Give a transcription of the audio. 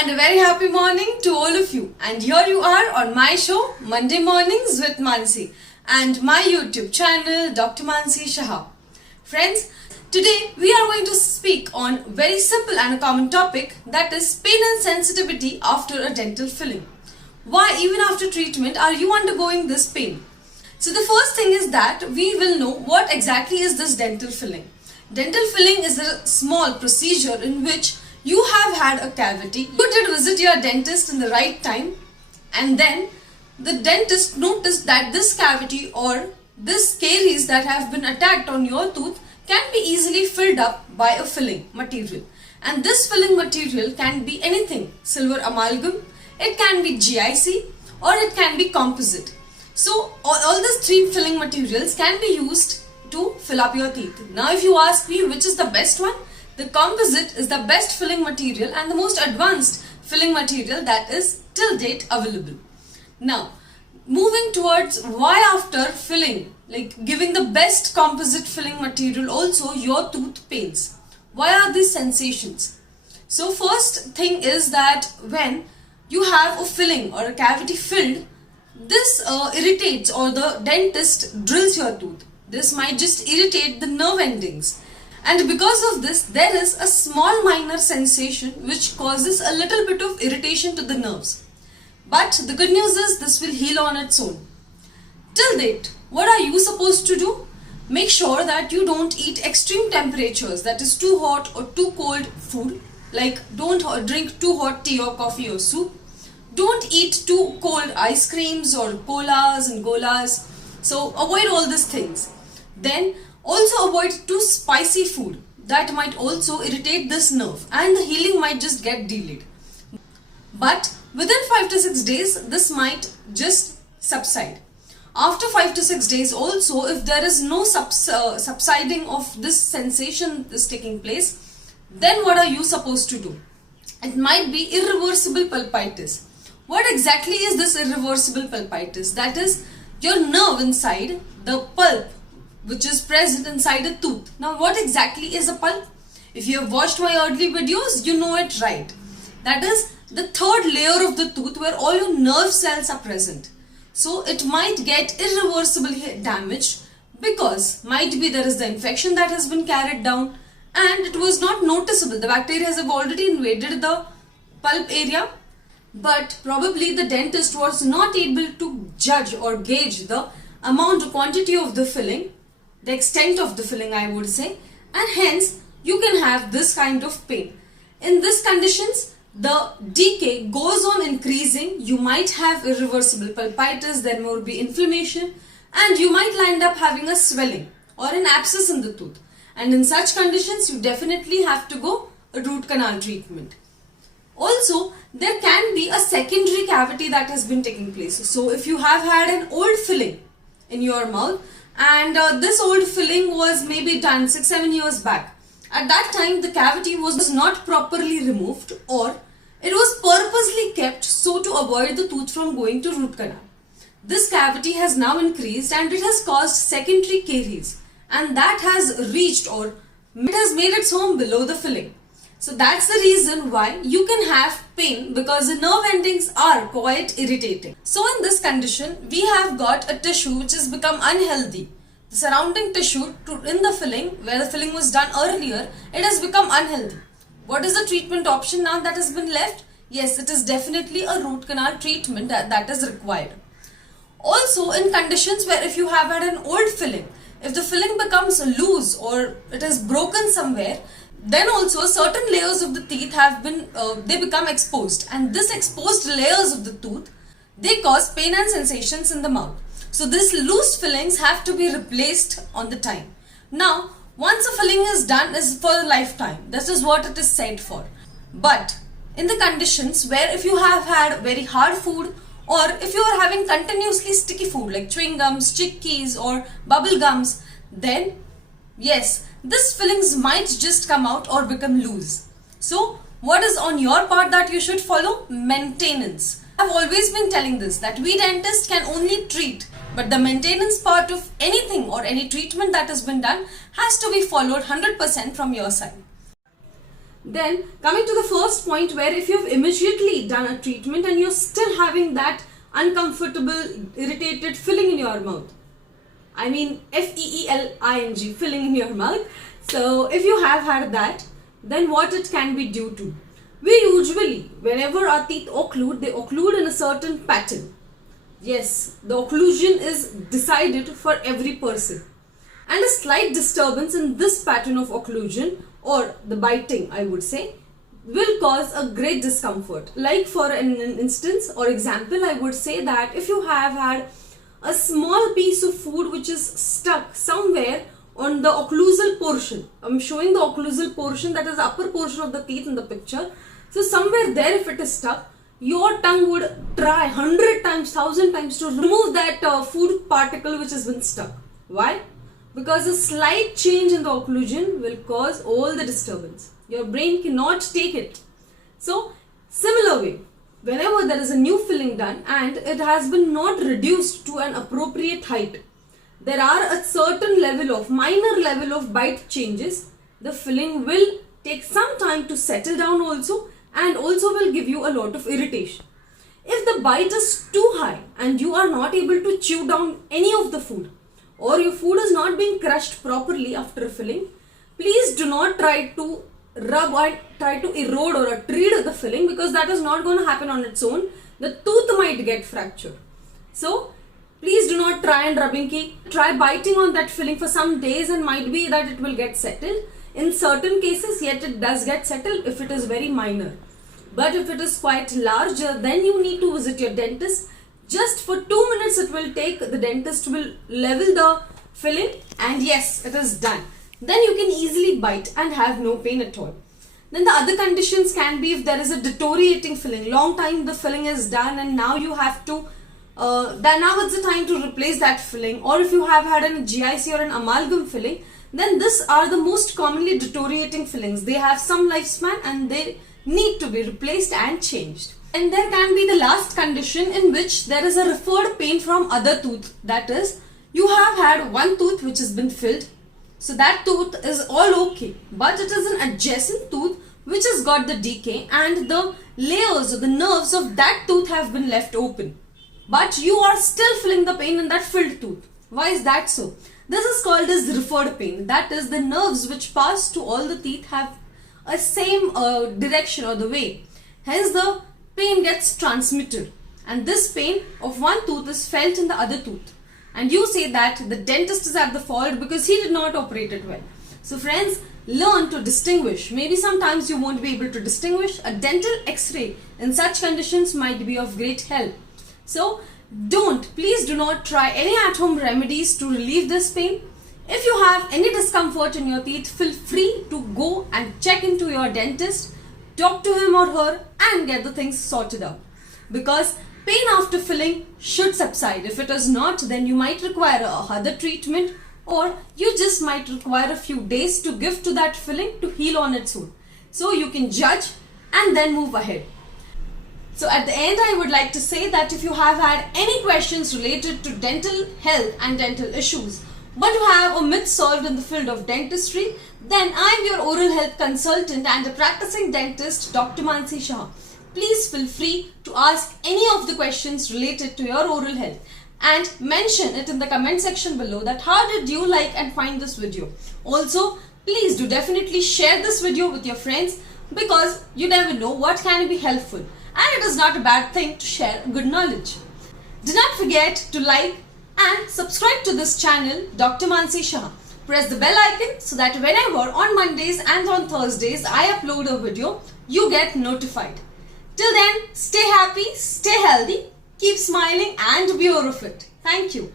and a very happy morning to all of you. And here you are on my show, Monday Mornings with Mansi, and my YouTube channel, Dr. Mansi Shah. Friends, today we are going to speak on very simple and a common topic, that is pain and sensitivity after a dental filling. Why even after treatment are you undergoing this pain? So the first thing is that we will know what exactly is this dental filling. Dental filling is a small procedure in which you have had a cavity, you did visit your dentist in the right time, and then the dentist noticed that this cavity or this caries that have been attacked on your tooth can be easily filled up by a filling material. And this filling material can be anything: silver amalgam, it can be GIC, or it can be composite. So all these three filling materials can be used to fill up your teeth. Now if you ask me which is the best one, the composite is the best filling material and the most advanced filling material that is till date available. Now moving towards why after filling, like giving the best composite filling material also your tooth pains. Why are these sensations? So first thing is that when you have a filling or a cavity filled, this irritates, or the dentist drills your tooth. This might just irritate the nerve endings, and because of this there is a small minor sensation which causes a little bit of irritation to the nerves. But the good news is this will heal on its own. Till date, what are you supposed to do? Make sure that you don't eat extreme temperatures, that is too hot or too cold food, like don't drink too hot tea or coffee or soup. Don't eat too cold ice creams or colas and golas. So avoid all these things. Then also avoid too spicy food. That might also irritate this nerve and the healing might just get delayed. But within 5 to 6 days, this might just subside. After 5 to 6 days also, if there is no subsiding of this sensation is taking place, then what are you supposed to do? It might be irreversible pulpitis. What exactly is this irreversible pulpitis? That is your nerve inside, the pulp which is present inside a tooth. Now what exactly is a pulp? If you have watched my early videos, you know it right. That is the third layer of the tooth where all your nerve cells are present. So it might get irreversibly damaged because might be there is the infection that has been carried down and it was not noticeable. The bacteria have already invaded the pulp area, but probably the dentist was not able to judge or gauge the amount or quantity of the filling, the extent of the filling I would say, and hence you can have this kind of pain. In these conditions, the decay goes on increasing. You might have irreversible pulpitis, there will be inflammation, and you might land up having a swelling or an abscess in the tooth. And in such conditions, you definitely have to go a root canal treatment. Also, there can be a secondary cavity that has been taking place. So if you have had an old filling in your mouth and this old filling was maybe done 6-7 years back, at that time the cavity was not properly removed or it was purposely kept so to avoid the tooth from going to root canal. This cavity has now increased and it has caused secondary caries, and that has reached or it has made its home below the filling. So that's the reason why you can have pain, because the nerve endings are quite irritating. So in this condition, we have got a tissue which has become unhealthy. The surrounding tissue in the filling, where the filling was done earlier, it has become unhealthy. What is the treatment option now that has been left? Yes, it is definitely a root canal treatment that is required. Also in conditions where if you have had an old filling, if the filling becomes loose or it is broken somewhere, then also certain layers of the teeth have been, they become exposed, and this exposed layers of the tooth, they cause pain and sensations in the mouth. So these loose fillings have to be replaced on the time. Now, once a filling is done is for a lifetime. This is what it is said for. But in the conditions where if you have had very hard food, or if you are having continuously sticky food like chewing gums, chickies or bubble gums, then yes, these fillings might just come out or become loose. So what is on your part that you should follow? Maintenance. I've always been telling this, that we dentists can only treat, but the maintenance part of anything or any treatment that has been done has to be followed 100% from your side. Then coming to the first point, where if you've immediately done a treatment and you're still having that uncomfortable, irritated feeling in your mouth, I mean FEELING, filling in your mouth. So if you have had that, then what it can be due to? We usually, whenever our teeth occlude, they occlude in a certain pattern. Yes, the occlusion is decided for every person. And a slight disturbance in this pattern of occlusion, or the biting I would say, will cause a great discomfort. Like for an instance or example, I would say that if you have had a small piece of food which is stuck somewhere on the occlusal portion. I'm showing the occlusal portion, that is the upper portion of the teeth in the picture. So somewhere there, if it is stuck, your tongue would try 100 times, 1000 times to remove that food particle which has been stuck. Why? Because a slight change in the occlusion will cause all the disturbance. Your brain cannot take it. So similar way, whenever there is a new filling done and it has been not reduced to an appropriate height, there are a certain level of, minor level of bite changes, the filling will take some time to settle down also, and also will give you a lot of irritation. If the bite is too high and you are not able to chew down any of the food, or your food is not being crushed properly after filling, please do not try to rub or try to erode or treat the filling, because that is not going to happen on its own. The tooth might get fractured. So please do not try and rubbing ki. Try biting on that filling for some days and might be that it will get settled. In certain cases, yet it does get settled if it is very minor. But if it is quite larger, then you need to visit your dentist. Just for 2 minutes it will take. The dentist will level the filling and yes, it is done. Then you can easily bite and have no pain at all. Then the other conditions can be if there is a deteriorating filling. Long time the filling is done and now you have to, now it's the time to replace that filling. Or if you have had an GIC or an amalgam filling, then these are the most commonly deteriorating fillings. They have some lifespan and they need to be replaced and changed. And there can be the last condition in which there is a referred pain from other tooth. That is, you have had one tooth which has been filled. So that tooth is all okay. But it is an adjacent tooth which has got the decay and the layers or the nerves of that tooth have been left open. But you are still feeling the pain in that filled tooth. Why is that so? This is called as referred pain. That is, the nerves which pass to all the teeth have a same direction or the way. Hence the pain gets transmitted. And this pain of one tooth is felt in the other tooth. And you say that the dentist is at the fault because he did not operate it well. So friends, learn to distinguish. Maybe sometimes you won't be able to distinguish. A dental x-ray in such conditions might be of great help. So please do not try any at-home remedies to relieve this pain. If you have any discomfort in your teeth, feel free to go and check into your dentist, talk to him or her and get the things sorted out. Because pain after filling should subside. If it is not, then you might require other treatment, or you just might require a few days to give to that filling to heal on its own. So you can judge and then move ahead. So at the end, I would like to say that if you have had any questions related to dental health and dental issues, but you have a myth solved in the field of dentistry, then I am your oral health consultant and a practicing dentist, Dr. Mansi Shah. Please feel free to ask any of the questions related to your oral health and mention it in the comment section below that how did you like and find this video. Also, please do definitely share this video with your friends, because you never know what can be helpful, and it is not a bad thing to share good knowledge. Do not forget to like and subscribe to this channel, Dr. Mansi Shah. Press the bell icon so that whenever on Mondays and on Thursdays I upload a video, you get notified. Till then, stay happy, stay healthy, keep smiling and be aware of it. Thank you.